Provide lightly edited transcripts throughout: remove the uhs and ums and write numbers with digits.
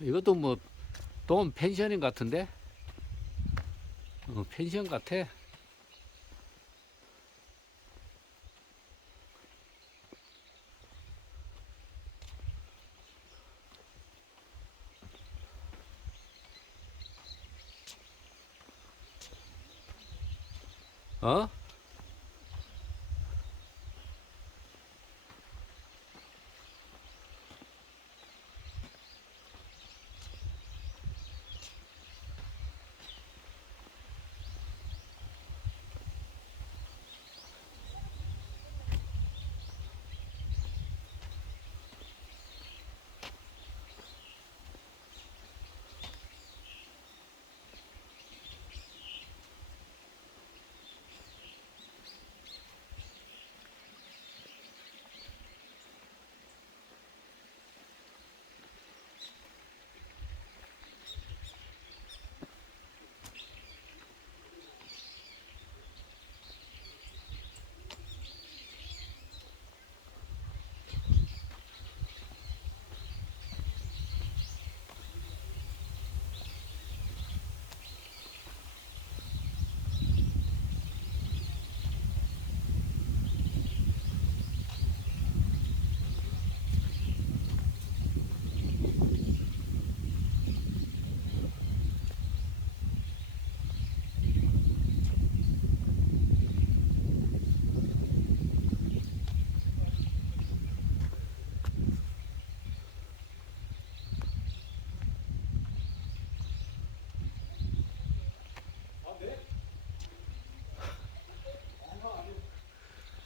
이것도 뭐 돔 펜션인 같은데? 펜션 같아. 어?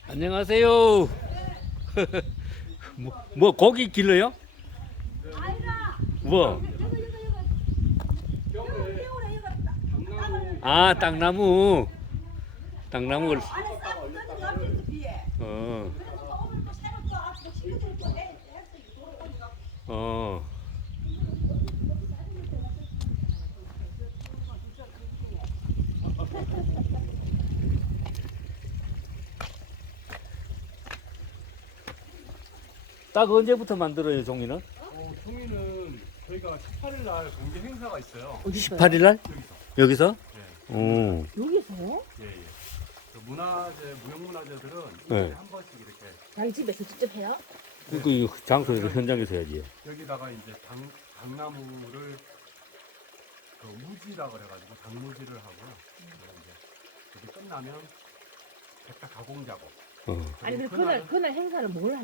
안녕하세요. 뭐 고기 길러요? 뭐? 아, 땅나무. 땅나무를. 어. 어. 딱 언제부터 만들어요, 종이는? 종이는 저희가 18일 날 공개 행사가 있어요. 18일 날? 여기서? 예, 오. 여기서요? 예, 예. 그 문화재, 무형문화재들은 네. 일주일에 한 번씩 이렇게 자기 집에서 직접 해요? 그 장소에서 현장에서 해야지. 여기다가 이제 당나무를 그 무지라 그래가지고 당무지를 하고요. 그리고 이제 그게 끝나면 백타 가공 작업. 어. 아니 근데 그날은- 그날 행사는 뭘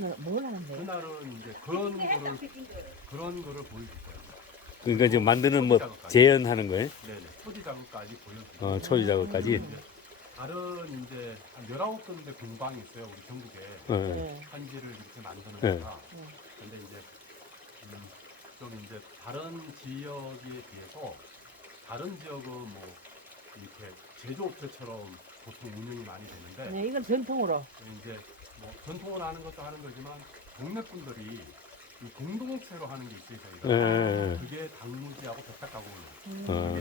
하는데? 그날은 이제 그런 거를 보여줄 거예요. 그러니까 지금 만드는 뭐 재현하는 거예요? 네네. 초지 작업까지 보여주고. 초지 작업까지. 이제 다른 이제 한 19군데 공방이 있어요. 우리 전국에. 어. 네. 한지를 이렇게 만드는 네. 거라. 근데 이제 좀 이제 다른 지역에 비해서 다른 지역은 뭐 이렇게 제조업체처럼 보통 운영이 많이 되는데 네, 이건 전통으로. 이제 뭐 전통으로 하는 것도 하는 거지만 동네 분들이 이 공동체로 하는 게 있어요. 저희가. 예. 그게 당무지하고 벽탁가공이에요. 어.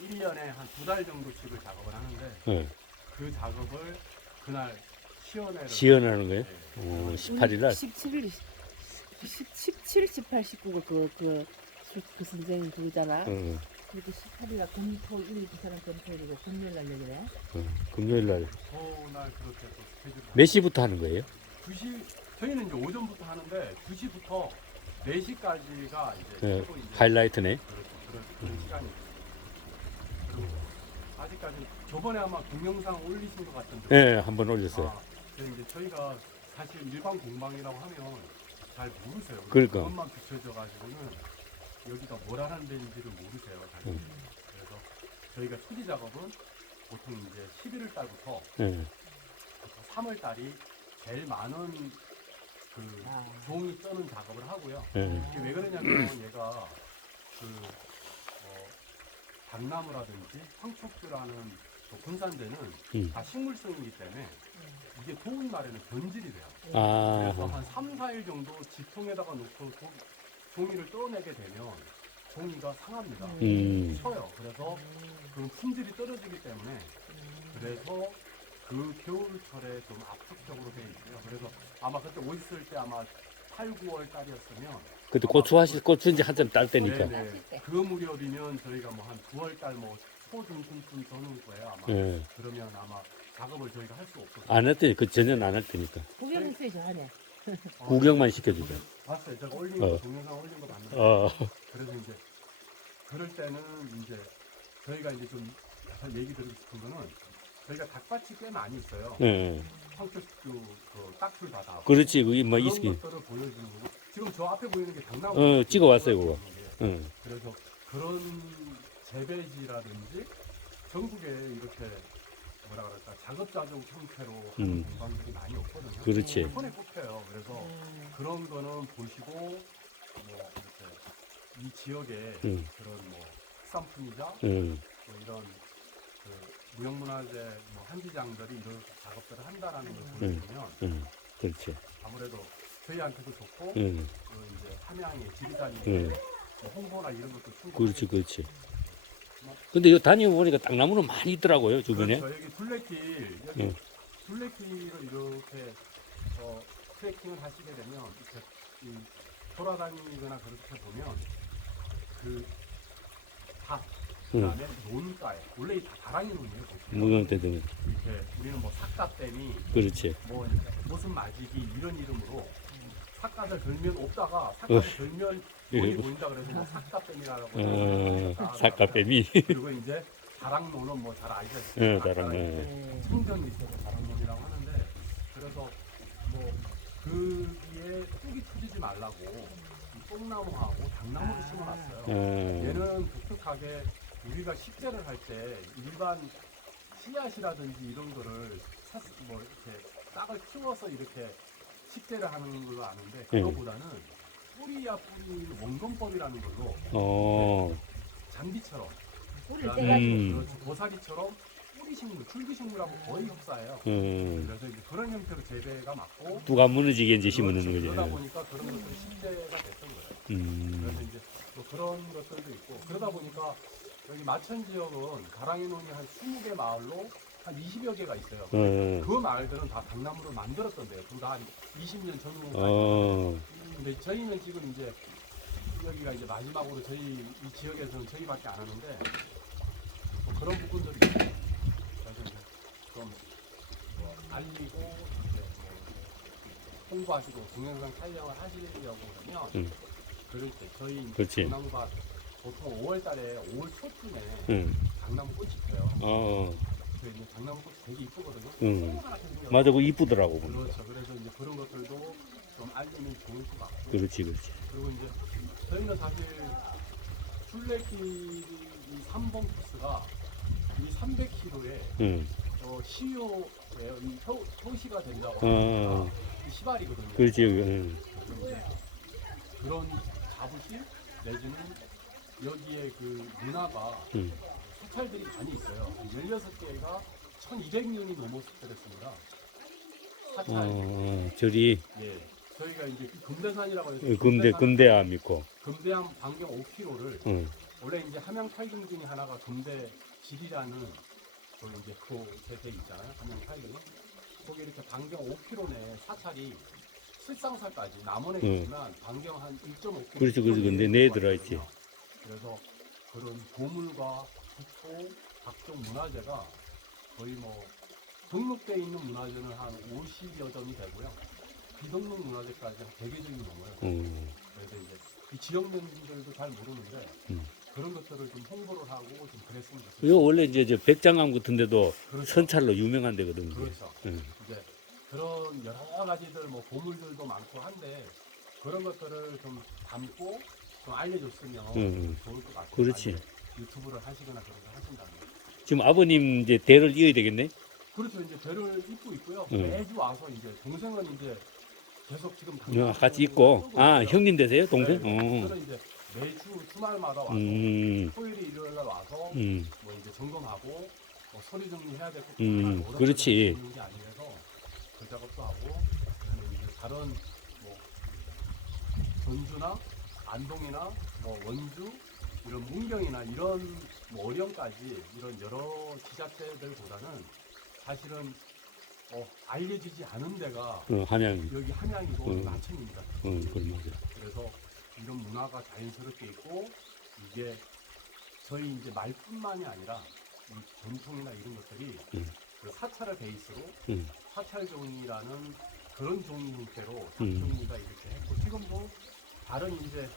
이게 1년에 한 2달 정도씩을 작업을 하는데 예. 그 작업을 그날 시연회를 시연하는 거예요? 네. 18일 날. 17, 17, 18, 19가 그 선생님 그거잖아. 그리고 18일날 금토일 그 사람 금토일이고 금요일날 여기네. 금요일 날. 그날 그렇게 또 스케줄을 몇 시부터 하는 거예요? 2시 저희는 이제 오전부터 하는데 2시부터 4시까지가 이제 예. 최고 이제 하이라이트네. 그런 시간이 그리고 아직까지 저번에 아마 동영상 올리신 것 같은데 예, 한번 올렸어요. 근데 이제 저희가 사실 일반 공방이라고 하면 잘 모르세요. 그러니까. 그것만 비춰져 가지고는 여기가 뭘 하는 데인지를 모르세요. 사실. 그래서 저희가 초기 작업은 보통 이제 11월 달부터 예. 3월 달이 제일 많은 그 종이 떠는 작업을 하고요. 예. 이게 왜 그러냐면 얘가 그 당나무라든지 황촉주라는 그 군산재는 다 식물성이기 때문에 이게 더운 날에는 변질이 돼요. 그래서 아. 한 3, 4일 정도 지통에다가 놓고 종이를 떠내게 되면 종이가 상합니다. 쳐요. 그래서 그 품질이 떨어지기 때문에 그래서 그 겨울철에 좀 압축적으로 돼 있고요. 그래서 아마 그때 오셨을 때 아마 8, 9월 달이었으면 그때 고추 이제 한참 딸 때니까. 네네. 그 무렵이면 저희가 뭐 한 9월 달뭐 초중순쯤 저는 거예요 아마. 예. 그러면 아마 작업을 저희가 할 수 없어요. 안 할 때, 그 전에는 안 할 때니까. 구경했어요 저 안에. 구경만 시켜주죠. 봤어요. 제가 올린 거, 어. 동영상 올린 거 봤는데. 그래서 이제 그럴 때는 이제 저희가 이제 좀 얘기 드리고 싶은 거는 저희가 닭밭이 꽤 많이 있어요. 예. 황토수 그 딱풀 바다. 그렇지, 그게 뭐, 그런 있기. 것들을 보여주는 거고 지금 저 앞에 보이는 게 당나무. 찍어왔어요, 그거. 응. 그래서 그런 재배지라든지 전국에 이렇게 뭐라 그럴까 자급자족 형태로 하는 공방들이 많이 없거든요. 그렇지. 손에 꼽혀요. 그래서 그런 거는 보시고 뭐 이렇게 이 지역에 그런 뭐 특산품이자 또 이런 그 무형문화재 뭐 한지장들이 이런 작업들을 한다라는 걸 보여주면 그렇지. 아무래도 저희한테도 좋고 응. 그 이제 함양의 지리산이 뭐 홍보나 이런 것도 충분히 그렇지, 그렇지. 근데 여기 다녀보니까 땅나무는 많이 있더라고요, 주변에. 그렇죠. 여기 둘레길 여기 응. 둘레길을 이렇게 트레킹을 하시게 되면 이렇게 이 돌아다니거나 그렇게 보면 그 밭, 그다음에 논가에 원래 이 다 다랑이 논이에요. 보시면. 무형태등. 이렇게 우리는 뭐 삿갓댐이 그렇지. 뭐 무슨 마지기 이런 이름으로 삿갓을 들면 없다가 삿갓을 들면 논이 보인다 그래서 뭐 삿갓댐이라고 삿갓뱀이. 그리고 이제 다랑논은 뭐 잘 아시다시피 다랑논. 청정이 있어서 다랑논이라고 하는데 그래서 뭐 거기에 뚝이 터지지 말라고 이 뽕나무하고 당나무를 심어놨어요. 얘는 독특하게 우리가 식재를 할 때 일반 씨앗이라든지 이런 거를 뭐 이렇게 싹을 키워서 이렇게 식재를 하는 걸로 아는데 그거보다는 뿌리야 뿌리 원근법이라는 걸로 잔디처럼 뿌리를 그다음에 떼가지고. 그렇죠. 고사리처럼 뿌리식물, 줄기식물하고 거의 흡사해요. 그래서 이제 그런 형태로 재배가 맞고 뚝 안 무너지게 이제 심어놓는 그렇죠. 그러다 거죠. 보니까 그런 것들이 식재가 됐던 거예요. 그래서 이제 또 그런 것들도 있고 그러다 보니까 여기 마천 지역은 가랑이 논이 한 20개 마을로 한 20여 개가 있어요. 그 마을들은 다 당나무로 만들었던데요. 그거 한 20년 전후까지. 근데 저희는 지금 이제 여기가 이제 마지막으로 저희 이 지역에서는 저희밖에 안 하는데 뭐 그런 부분들이 있어요. 그래서 이제 좀뭐 알리고 이제 뭐 홍보하시고 동영상 촬영을 하시려고 그러면 그럴 때 저희 이제 그렇지. 당나무가 보통 5월달에 5월 초쯤에 당나무 꽃이 펴요. 그 이제 당나무 꽃이 되게 이쁘거든요. 조그맣게 생겨서. 맞아, 그거 이쁘더라고. 그렇죠. 그래서 이제 그런 것들도 좀 알리면 좋을 것 같고. 그렇지, 그렇지. 그리고 이제 저희는 사실 순례길 이 3번 코스가 이 300km에 시효에 이 표시가 된다고 하니까 이 시발이거든요. 그렇지. 그래서 이제 그런 자부심 내지는 여기에 그 문화가 사찰들이 많이 있어요. 16개가 1200년이 넘었습니다. 사찰. 저리 예. 저희가 이제 금대산이라고 해서 금대암 있고. 금대암 반경 5km를 원래 이제 함양 8경 중에 하나가 금대질이라는 그 이제 그 제대 있잖아요. 함양 8경이 거기 이렇게 반경 5km 내 사찰이 실상사까지 남원에 있지만 반경 한 1.5km. 그렇지, 그렇지. 근데 내에 들어 있지. 그래서 그런 보물과 국토, 각종 문화재가 거의 뭐 등록돼 있는 문화재는 한 50여 점이 되고요. 비등록 문화재까지 한 100여 점이 넘어요. 그래서 이제 이 지역민들도 잘 모르는데 그런 것들을 좀 홍보를 하고 좀 그랬으면 좋겠어요. 이거 원래 이제 저 백장암 같은 데도 그렇죠. 선찰로 유명한 데거든요. 그렇죠. 이제 그런 여러 가지들 뭐 보물들도 많고 한데 그런 것들을 좀 담고 좀 알려줬으면 좋을 것 같아요. 그렇지. 유튜브를 하시거나 그런 거 하신다면. 지금 아버님 이제 대를 이어야 되겠네? 그렇죠. 이제 배를 입고 있고요. 매주 와서 이제 동생은 이제 계속 지금 같이 있고. 있어요. 형님 되세요? 동생? 저는 이제 매주 주말마다 와서 토요일에 일요일 날 와서 뭐 이제 점검하고 뭐 서류 정리해야 될 것도 그렇지. 있는 게 아니라서 그 작업도 하고 그다음에 이제 다른 뭐 전주나 안동이나 뭐 원주 이런 문경이나 이런 뭐 어령까지 이런 여러 지자체들보다는 사실은 알려지지 않은 데가 함양. 여기 함양이고 마천입니다. 그럼 맞아. 그래서 이런 문화가 자연스럽게 있고 이게 저희 이제 말뿐만이 아니라 이 전통이나 이런 것들이 그 사찰을 베이스로 사찰종이라는 그런 종이 형태로 장종이가 이렇게 했고 지금도 다른 이제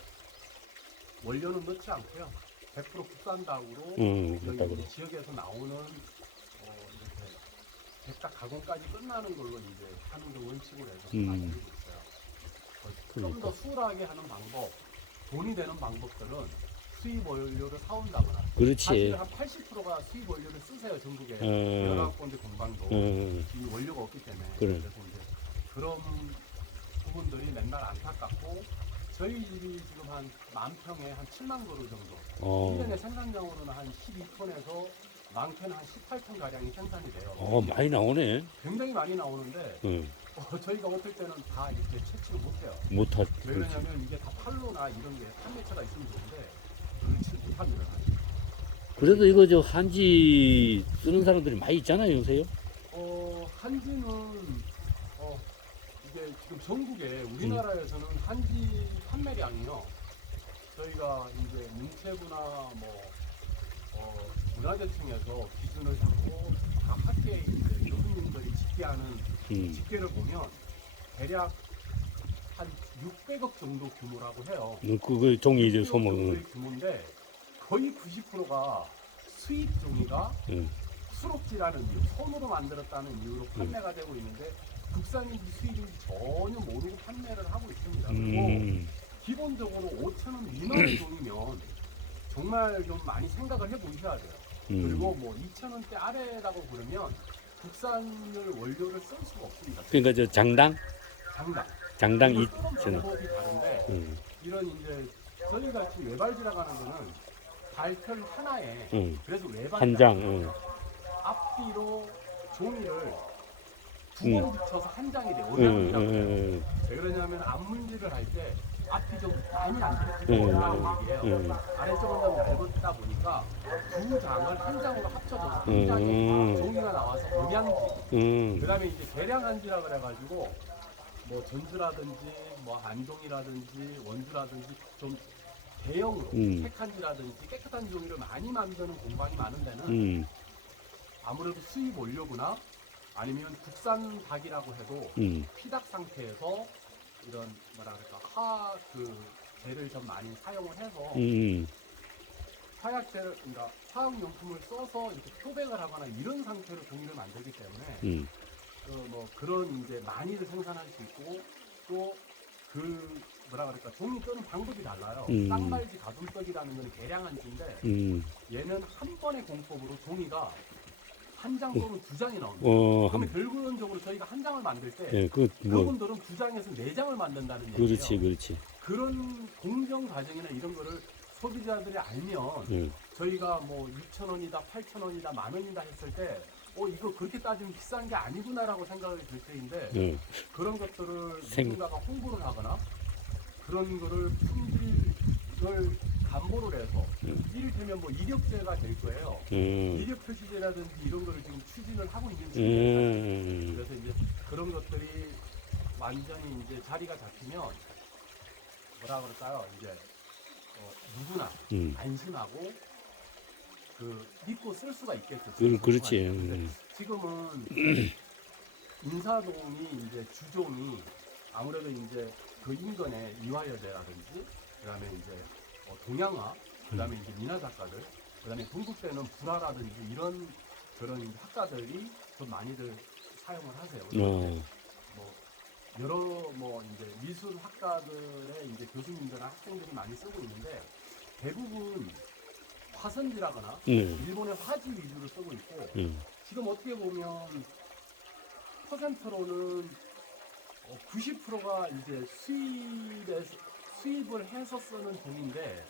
원료는 넣지 않고요. 100% 국산닭으로 여기 이제 지역에서 나오는 이렇게 백닭 가공까지 끝나는 걸로 이제 하는 걸 원칙으로 해서 만들고 있어요. 좀 더 수월하게 하는 방법, 돈이 되는 방법들은 수입 원료를 사온다거나. 그렇지. 사실 한 80%가 수입 원료를 쓰세요. 전국에 여러 군데 공방도 이 원료가 없기 때문에. 그래. 그래서 이제 그런 부분들이 맨날 안타깝고 저희 집이 지금 한 10,000평에 한 7만 그루 정도. 1년에 생산량으로는 한 12톤에서 많게는 한 18톤 가량이 생산이 돼요. 많이 나오네. 굉장히 많이 나오는데 저희가 어떨 때는 다 이렇게 채취를 못해요. 못하. 왜 그러냐면 이게 다 팔로나 이런 게 판매처가 있으면 좋은데 그렇지 못합니다. 그래도 이거 저 한지 쓰는 사람들이 많이 있잖아요, 요새요. 한지는 이게 지금 전국에 우리나라에서는 한지 판매량이요. 저희가 이제 문체부나 문화재청에서 기준을 잡고 각 학교에 이제 교수님들이 집계하는 집계를 보면 대략 한 600억 정도 규모라고 해요. 그거 종이 이제 600억 소모. 정도의 규모인데 거의 90%가 수입 종이가 수록지라는 이유, 손으로 만들었다는 이유로 판매가 되고 있는데 국산인지 수입인지 전혀 모르고 판매를 하고 있습니다. 그리고 기본적으로 5,000원 미만의 종이면 정말 좀 많이 생각을 해보셔야 돼요. 그리고 2,000원대 아래라고 그러면 국산을 원료를 쓸 수가 없습니다. 그러니까 저 장당 장당 2,000원. 방법이 다른데 이런 이제 저희가 지금 외발지라고 하는 거는 발털 하나에 그래서 외발 한 장. 앞뒤로 종이를 두 번 붙여서 한 장이 돼요. 오장이라고 해요. 왜 그러냐면 앞문지를 할 때 앞이 좀 많이 안 돼요. 올라오는 얘기예요. 아래쪽은 너무 얇다 보니까 두 장을 한 장으로 합쳐져서 한 장의 종이가 나와서 음양지. 그 다음에 이제 계량한지라 그래가지고 전주라든지 안동이라든지 원주라든지 좀 대형으로 색한지라든지 깨끗한 종이를 많이 만드는 공방이 많은 데는 아무래도 수입 원료구나 아니면 국산 닭이라고 해도 피닭 상태에서 이런 화학 재를 좀 많이 사용을 해서 화약재를 그러니까 화학용품을 써서 이렇게 표백을 하거나 이런 상태로 종이를 만들기 때문에 그런 이제 많이들 생산할 수 있고 또 종이 뜨는 방법이 달라요. 쌍말지 가둠떡이라는 건 계량한지인데 얘는 한 번의 공법으로 종이가 한 장 또는 두 장이 나옵니다. 그러면 결론적으로 저희가 한 장을 만들 때 그분들은 두 장에서 네 장을 만든다는 얘기예요. 그렇지. 그런 공정 과정이나 이런 거를 소비자들이 알면 저희가 6,000원이다, 8,000원이다, 10,000원이다 했을 때 이거 그렇게 따지면 비싼 게 아니구나라고 생각이 들 때인데 그런 것들을 누군가가 홍보를 하거나 그런 거를 품질을 담보를 해서 이를테면 이력제가 될 거예요. 이력 표시제라든지 이런 거를 지금 추진을 하고 있는 중이에요. 그래서 이제 그런 것들이 완전히 이제 자리가 잡히면 이제 누구나 안심하고 믿고 쓸 수가 있겠죠. 그렇지. 지금은 인사동이 이제 주종이 아무래도 이제 그 인근에 이화여대라든지 그다음에 이제 동양화 그다음에 이제 민화 작가들 그다음에 동국대는 불화라든지 이런 그런 학자들이 좀 많이들 사용을 하세요. 여러 이제 미술 학과들의 이제 교수님들이나 학생들이 많이 쓰고 있는데 대부분 화선지라거나 일본의 화지 위주로 쓰고 있고 지금 어떻게 보면 퍼센트로는 90%가 이제 수입을 해서 쓰는 종인데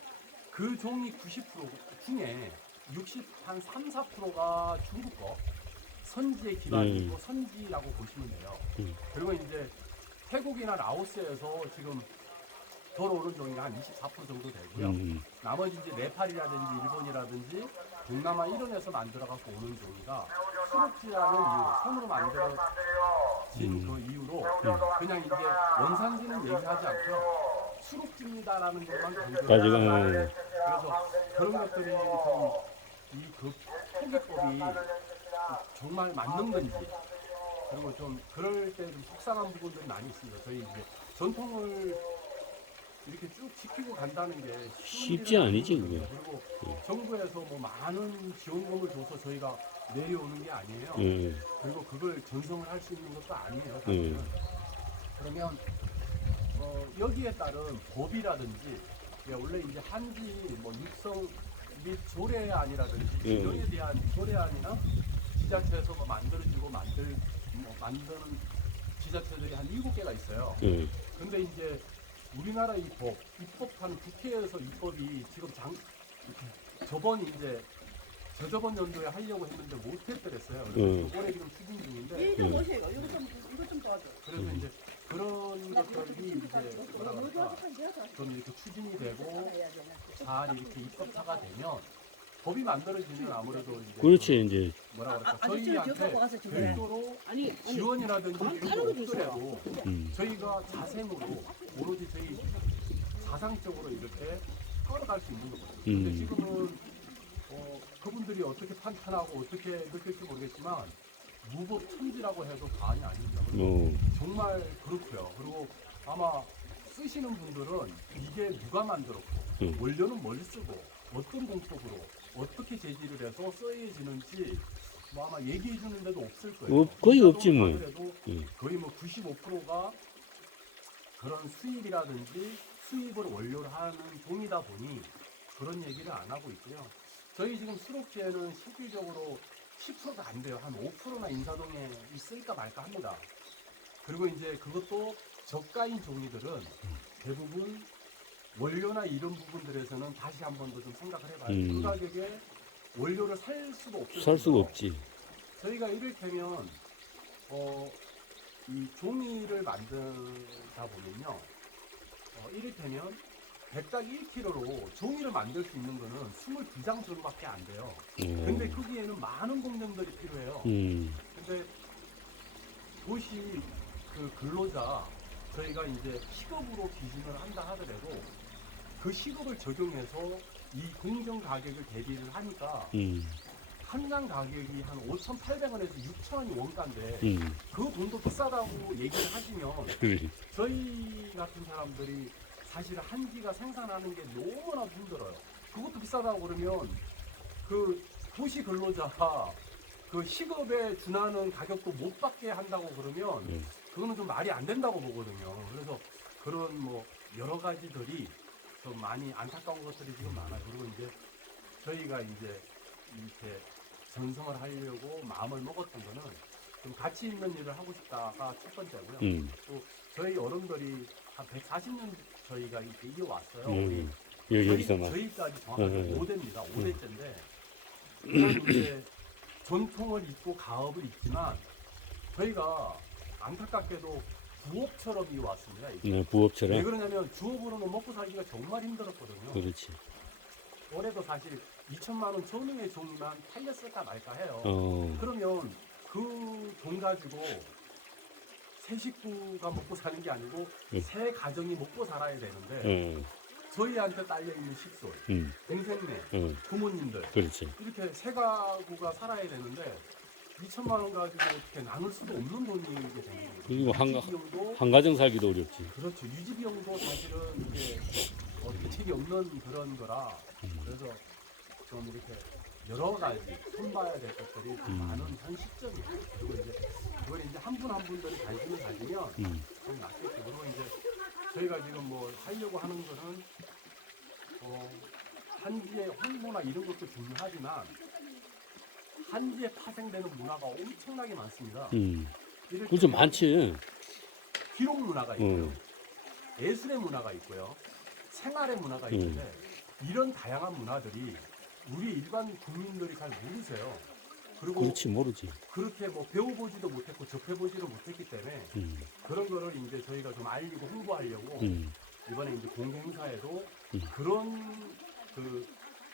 그 종이 90% 중에 3, 4%가 중국 거 선지의 기반이고 선지라고 보시면 돼요. 그리고 이제 태국이나 라오스에서 지금 들어오는 종이가 한 24% 정도 되고요. 나머지 이제 네팔이라든지 일본이라든지 동남아 이런 데서 만들어 갖고 오는 종이가 수록지라는 이유, 손으로 만들어진 그 이유로 그냥 이제 원산지는 얘기하지 않고요. 수록집니다라는 것만 가지고 강조해요. 그래서 그런 것들이 좀이그 포기법이 정말 맞는 건지 그리고 좀 그럴 때 좀 속상한 부분들이 많이 있습니다. 저희 이제 전통을 이렇게 쭉 지키고 간다는 게 쉬운 쉽지 일은 아니지, 아니거든요. 그거. 그리고 정부에서 뭐 많은 지원금을 줘서 저희가 내려오는 게 아니에요. 그리고 그걸 전성을 할 수 있는 것도 아니에요. 사실은. 그러면 여기에 따른 법이라든지 원래 이제 한지 뭐 육성 및 조례안이라든지 이런에 대한 조례안이나 지자체에서 뭐 만들어지고 만드는 지자체들이 한 7개가 있어요. 근데 이제 우리나라 입법하는 국회에서 입법이 지금 저저번 연도에 하려고 했는데 못했더랬어요. 그래서 올해 지금 추진 중인데. 이좀 오세요. 이거 좀 도와줘. 그래서 이제 그런 것들이 이제 뭐라 그럴까 좀 이렇게 추진이 되고 잘 이렇게 입법화가 되면 법이 만들어지면 아무래도 이제 그렇지, 이제. 뭐라 그럴까 아저씨를 저희한테 기억하고 가서 좀 별도로 지원이라든지 이런 게 없더라도 저희가 자생으로 오로지 저희 자상적으로 이렇게 걸어갈 수 있는 거거든요. 근데 지금은 그분들이 어떻게 판단하고 어떻게 느낄지 모르겠지만 무법천지라고 해도 과언이 아닙니다. 그리고 정말 그렇고요. 그리고 아마 쓰시는 분들은 이게 누가 만들었고 원료는 뭘 쓰고 어떤 공법으로 어떻게 재질을 해서 써야지는지 뭐 아마 얘기해 주는 데도 없을 거예요. 거의 없지 뭐. 거의 뭐 95%가 그런 수입이라든지 수입을 원료로 하는 종이다 보니 그런 얘기를 안 하고 있고요. 저희 지금 수록지에는 실질적으로 10%도 안 돼요. 한 5%나 인사동에 있을까 말까 합니다. 그리고 이제 그것도 저가인 종이들은 대부분 원료나 이런 부분들에서는 다시 한 번 더 좀 생각을 해봐야 돼요. 그 가격에 원료를 살 수도 없어요. 살 수가 없지. 저희가 이를테면 이 종이를 만들다 보면요. 이를테면 100당 1kg로 종이를 만들 수 있는 거는 22장 정도밖에 안 돼요. 근데 거기에는 많은 공정들이 필요해요. 근데 도시 그 근로자 저희가 이제 시급으로 기준을 한다 하더라도 그 시급을 적용해서 이 공정 가격을 대비를 하니까 한 장 가격이 한 5,800원에서 6,000원이 원가인데 그 돈도 비싸다고 얘기를 하시면 저희 같은 사람들이 사실 한지가 생산하는 게 너무나 힘들어요. 그것도 비싸다고 그러면 그 도시 근로자가 그 시급에 준하는 가격도 못 받게 한다고 그러면 그거는 좀 말이 안 된다고 보거든요. 그래서 그런 뭐 여러 가지들이 좀 많이 안타까운 것들이 지금 많아요. 그리고 이제 저희가 이제 이렇게 전성을 하려고 마음을 먹었던 거는 좀 가치 있는 일을 하고 싶다가 첫 번째고요. 또 저희 어른들이 한 140년 저희가 이렇게 이어왔어요. 우리 여기서만. 저희까지 정확하게 5대입니다. 5대째인데 이건 이제 전통을 잇고 가업을 잇지만 저희가 안타깝게도 부업처럼 이어왔습니다. 이게. 부업처럼. 왜 그러냐면 주업으로는 먹고 살기가 정말 힘들었거든요. 그렇지. 올해도 사실 2천만 원 전후의 종만 팔렸을까 말까 해요. 그러면 그 돈 가지고 세 식구가 먹고 사는 게 아니고 세 가정이 먹고 살아야 되는데 저희한테 딸려있는 식솔, 동생네, 부모님들 그렇지. 이렇게 세 가구가 살아야 되는데 2천만 원 가지고 어떻게 나눌 수도 없는 돈이 이게 되는 거예요. 그리고 유지비용도 한 가정 살기도 어렵지. 그렇죠. 유지비용도 사실은 이게 대책이 없는 그런 거라 그래서 좀 이렇게 여러 가지 손봐야 될 것들이 많은 현 시점이에요. 그리고 이제 그걸 이제 한 분 한 분들이 관심을 가지면 좀 낫겠죠. 그리고 이제 저희가 지금 뭐 하려고 하는 거는 한지의 홍보나 이런 것도 중요하지만 한지에 파생되는 문화가 엄청나게 많습니다. 그렇죠, 많지. 기록 문화가 있고요. 예술의 문화가 있고요. 생활의 문화가 있는데 이런 다양한 문화들이 우리 일반 국민들이 잘 모르세요. 그리고 그렇지, 모르지. 그렇게 뭐 배워보지도 못했고 접해보지도 못했기 때문에 그런 거를 이제 저희가 좀 알리고 홍보하려고 이번에 이제 공개행사에도 그런 그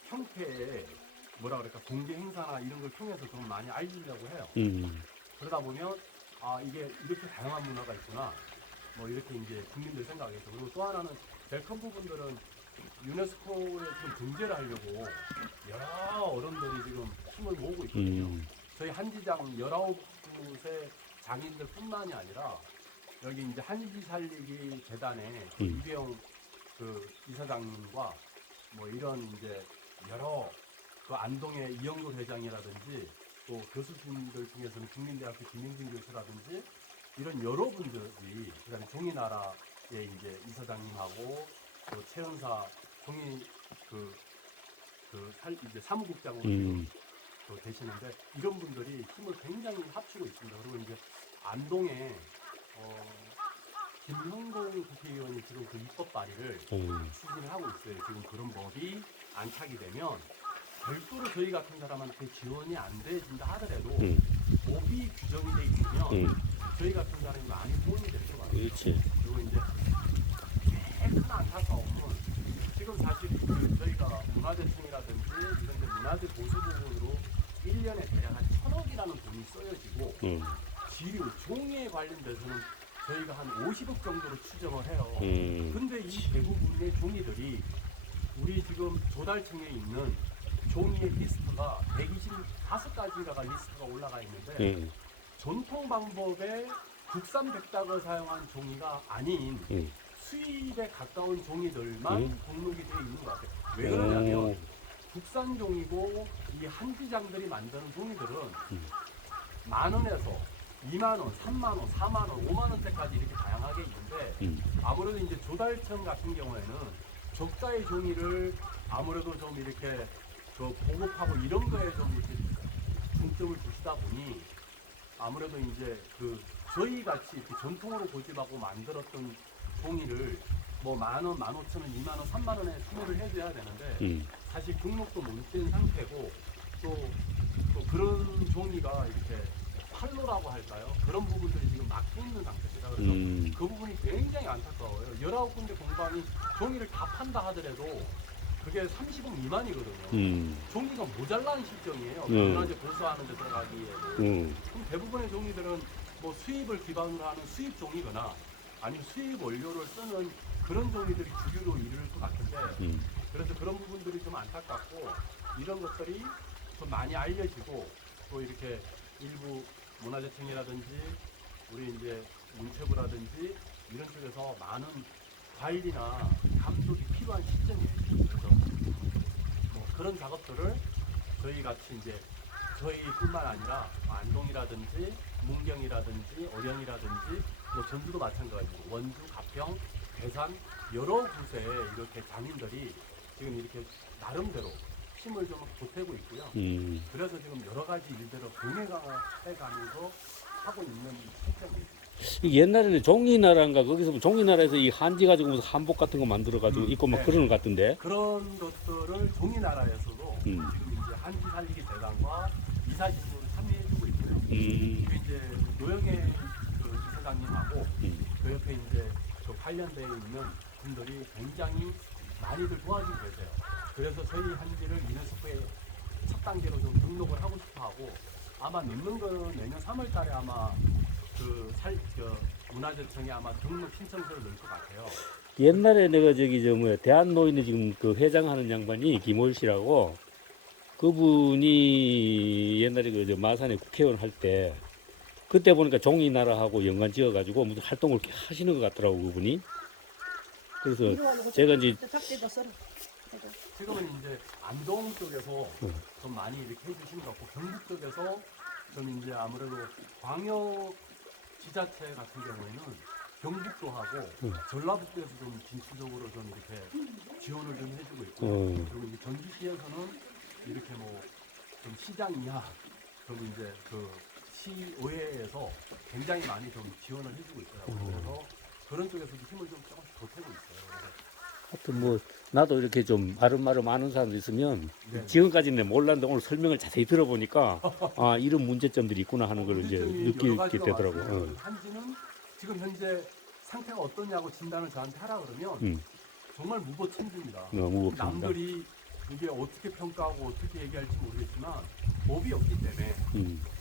형태의 뭐라 그럴까 공개 행사나 이런 걸 통해서 좀 많이 알리려고 해요. 그러다 보면 이게 이렇게 다양한 문화가 있구나. 뭐 이렇게 이제 국민들 생각에서 그리고 또 하나는 제일 큰 부분들은 유네스코에 지금 등재를 하려고 여러 어른들이 지금 힘을 모으고 있거든요. 저희 한지장 19곳의 장인들뿐만이 아니라 여기 이제 한지 살리기 재단의 이배용 그 이사장님과 뭐 이런 이제 여러 그 안동의 이영근 회장이라든지 또 교수님들 중에서는 국민대학교 김영진 교수라든지 이런 여러분들이 그다음에 종이나라의 이제 이사장님하고 또 최은사 종이 이제 사무국장으로 지금 되시는데 이런 분들이 힘을 굉장히 합치고 있습니다. 그리고 이제 안동에 김형동 국회의원이 지금 그 입법 발의를 추진을 하고 있어요. 지금 그런 법이 안착이 되면 별도로 저희 같은 사람한테 지원이 안 돼진다 하더라도 법이 규정이 돼 있으면 저희 같은 사람이 많이 도움이 될 것 같아요. 그렇지. 그리고 이제 제일 큰 안타까움은 지금 사실 그 저희가 문화재청이라든지 이런 데 문화재 보수 부분으로 1년에 대략 한 1,000억이라는 돈이 써여지고 지류, 종이에 관련돼서는 저희가 한 50억 정도로 추정을 해요. 근데 이 대부분의 종이들이 우리 지금 조달청에 있는 종이의 리스트가 125가지가 리스트가 올라가 있는데 전통 방법의 국산 백닥을 사용한 종이가 아닌 수입에 가까운 종이들만 등록이 되어 있는 것 같아요. 왜 그러냐면 국산 종이고 이 한지장들이 만드는 종이들은 10,000원에서 20,000원, 30,000원, 40,000원, 50,000원대까지 이렇게 다양하게 있는데 아무래도 이제 조달청 같은 경우에는 저가의 종이를 아무래도 좀 이렇게 보급하고 이런 거에 좀 이렇게 중점을 두시다 보니 아무래도 이제 저희 같이 이렇게 전통으로 고집하고 만들었던 종이를 뭐 10,000원, 15,000원, 20,000원, 30,000원에 수매를 해줘야 되는데 사실 등록도 못 된 상태고 또 그런 종이가 이렇게 판로라고 할까요? 그런 부분들이 지금 막혀 있는 상태입니다. 그래서 그 부분이 굉장히 안타까워요. 19군데 공방이 종이를 다 판다 하더라도 그게 30억 미만이거든요. 종이가 모자란 실정이에요. 문화재 보수하는 데 들어가기에. 그럼 대부분의 종이들은 뭐 수입을 기반으로 하는 수입 종이거나 아니면 수입 원료를 쓰는 그런 종이들이 주류로 이룰 것 같은데 그래서 그런 부분들이 좀 안타깝고 이런 것들이 좀 많이 알려지고 또 이렇게 일부 문화재청이라든지 우리 이제 문체부라든지 이런 쪽에서 많은 관리나 감독이 필요한 시점이에요. 그래서 뭐 그런 작업들을 저희 같이 이제 저희뿐만 아니라 안동이라든지 문경이라든지 어령이라든지 뭐 전주도 마찬가지고 원주, 가평, 괴산 여러 곳에 이렇게 장인들이 지금 이렇게 나름대로 힘을 좀 보태고 있고요. 그래서 지금 여러 가지 일들을 병행해가면서 하고 있는 실정입니다. 옛날에는 종이나라인가 거기서 종이나라에서 이 한지 가지고 무슨 한복 같은 거 만들어 가지고 입고 막 네. 그러는 것 같은데. 그런 것들을 종이나라에서도 지금 이제 한지 살리기 재단과 이사진으로 참여해주고 있고요. 그리고 이제 노영애 그 이사장님하고 그 옆에 이제 그 관련되어 있는 분들이 굉장히 많이들 도와주고 계세요. 그래서 저희 한지를 유네스코에 첫 단계로 좀 등록을 하고 싶어하고 아마 넣는 거는 내년 3월달에 아마 문화재청에 아마 등록 신청서를 넣을 것 같아요. 옛날에 내가 대한노인의 지금 그 회장하는 양반이 김호일 씨라고 그분이 옛날에 마산에 국회의원 할 때 그때 보니까 종이나라하고 연관 지어가지고 무슨 활동을 이렇게 하시는 것 같더라고 그분이. 그래서 제가 이제 지금은 이제 안동 쪽에서 좀 많이 이렇게 해주시는 것 같고 경북 쪽에서 좀 이제 아무래도 광역 지자체 같은 경우에는 경북도 하고 전라북도에서 좀 진취적으로 좀 이렇게 지원을 좀 해주고 있고 그리고 이제 전주시에서는 이렇게 뭐 좀 시장 이하 좀 이제 그 시의회에서 굉장히 많이 좀 지원을 해주고 있더라고요. 그래서 그런 쪽에서도 힘을 좀 조금씩 보태고 있어요. 하여튼 뭐 나도 이렇게 좀 아름아름 아는 사람들 있으면 네. 지금까지는 몰랐는데 오늘 설명을 자세히 들어보니까 아 이런 문제점들이 있구나 하는 걸 이제 느끼게 되더라고. 한지는 지금 현재 상태가 어떠냐고 진단을 저한테 하라 그러면 정말 무보천지입니다. 무겁습니다. 남들이 이게 어떻게 평가하고 어떻게 얘기할지 모르겠지만 법이 없기 때문에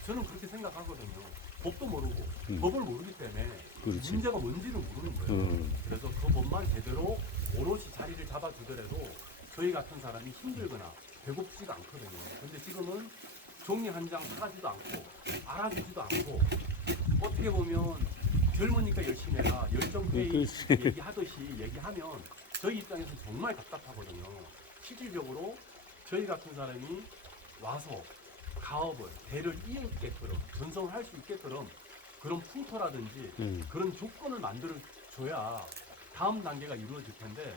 저는 그렇게 생각하거든요. 법도 모르고 법을 모르기 때문에 그렇지. 문제가 뭔지를 모르는 거예요. 그래서 그 법만 제대로 오롯이 자리를 잡아주더라도 저희 같은 사람이 힘들거나 배고프지가 않거든요. 근데 지금은 종이 한 장 사가지도 않고 알아주지도 않고 어떻게 보면 젊으니까 열심히 해라 열정페이 얘기하듯이 얘기하면 저희 입장에서는 정말 답답하거든요. 실질적으로 저희 같은 사람이 와서 가업을 대를 이을게끔 전성을 할 수 있게끔 그런 풍토라든지 그런 조건을 만들어 줘야 다음 단계가 이루어질 텐데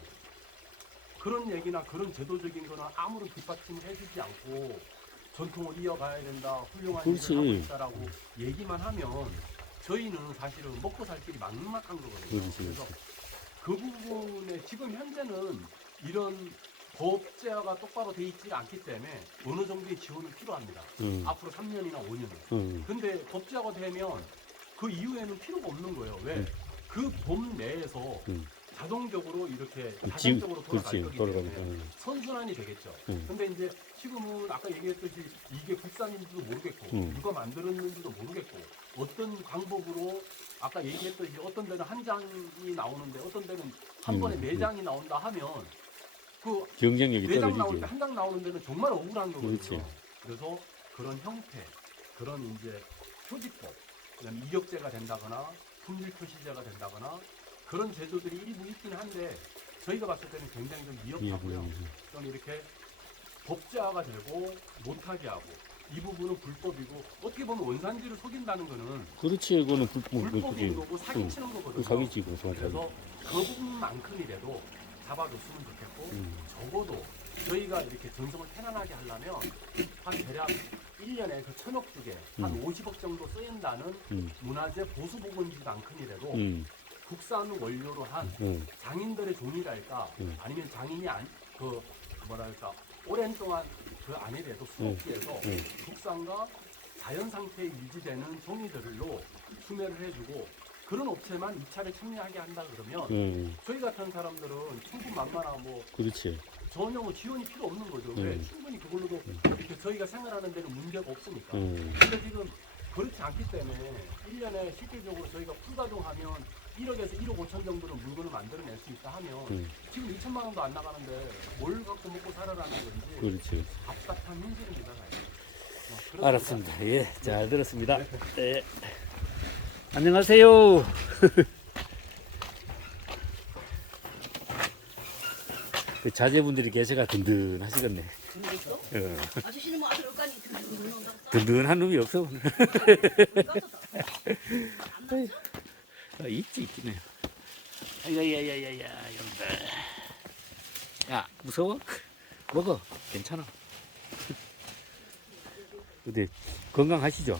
그런 얘기나 그런 제도적인 거나 아무런 뒷받침을 해주지 않고 전통을 이어가야 된다 훌륭한 그렇지. 일을 하고 있다라고 얘기만 하면 저희는 사실은 먹고 살 길이 막막한 거거든요. 그렇지. 그래서 그 부분에 지금 현재는 이런 법제화가 똑바로 돼 있지 않기 때문에 어느 정도의 지원이 필요합니다. 앞으로 3년이나 5년은. 근데 법제화가 되면 그 이후에는 필요가 없는 거예요. 왜? 그 법 내에서 자동적으로 이렇게 자동적으로 돌아갈 거기 때문에 선순환이 되겠죠. 근데 이제 지금은 아까 얘기했듯이 이게 국산인지도 모르겠고 누가 만들었는지도 모르겠고 어떤 방법으로 아까 얘기했듯이 어떤 데는 한 장이 나오는데 어떤 데는 한 번에 네 장이 나온다 하면 그 경쟁력이 네 장 나올 때 떨어지지. 한 장 나오는 데는 정말 억울한 거거든요. 그렇지. 그래서 그런 형태, 그런 이제 표지법, 그다음에 이력제가 된다거나 품질 표시제가 된다거나 그런 제도들이 일부 있긴 한데 저희가 봤을 때는 굉장히 좀 미흡하고요. 좀 이렇게 법제화가 되고 못하게 하고 이 부분은 불법이고 어떻게 보면 원산지를 속인다는 거는 그렇지, 이거는 불법인 거고 사기치는 거거든요. 사기치고 사기. 그래서 그 부분만큼이라도 잡아줬으면 좋겠고 적어도 저희가 이렇게 전성을 편안하게 하려면 한 대략 1년에 그 1,000억 두개 한 50억 정도 쓰인다는 문화재 보수보건지만큼이라도 국산 원료로 한 장인들의 종이랄까 아니면 장인이 그 뭐랄까 오랜 동안 그 안에라도 수업기에서 국산과 자연 상태에 유지되는 종이들로 수매를 해주고 그런 업체만 입찰에 참여하게 한다 그러면 저희 같은 사람들은 충분만만하고 뭐 그렇지. 전혀 뭐 지원이 필요 없는 거죠. 왜? 충분히 그걸로도 이렇게 저희가 생활하는 데는 문제가 없으니까. 근데 지금 그렇지 않기 때문에 1년에 실질적으로 저희가 풀가동하면 1억에서 1억 5천 정도는 물건을 만들어낼 수 있다 하면 지금 2천만 원도 안 나가는데 뭘 갖고 먹고 살아라는 건지 그렇지. 답답한 현실입니다. 알았습니다. 예, 잘 들었습니다. 예. 안녕하세요. 그 자제분들이 계셔가 든든하시겠네. 아저씨는 뭐 아들 얼간이 든든한 놈이 없어 오늘. 있지 있긴 해요. 야야야야야 여러분들. 야 무서워? 먹어. 괜찮아. 근데 건강하시죠?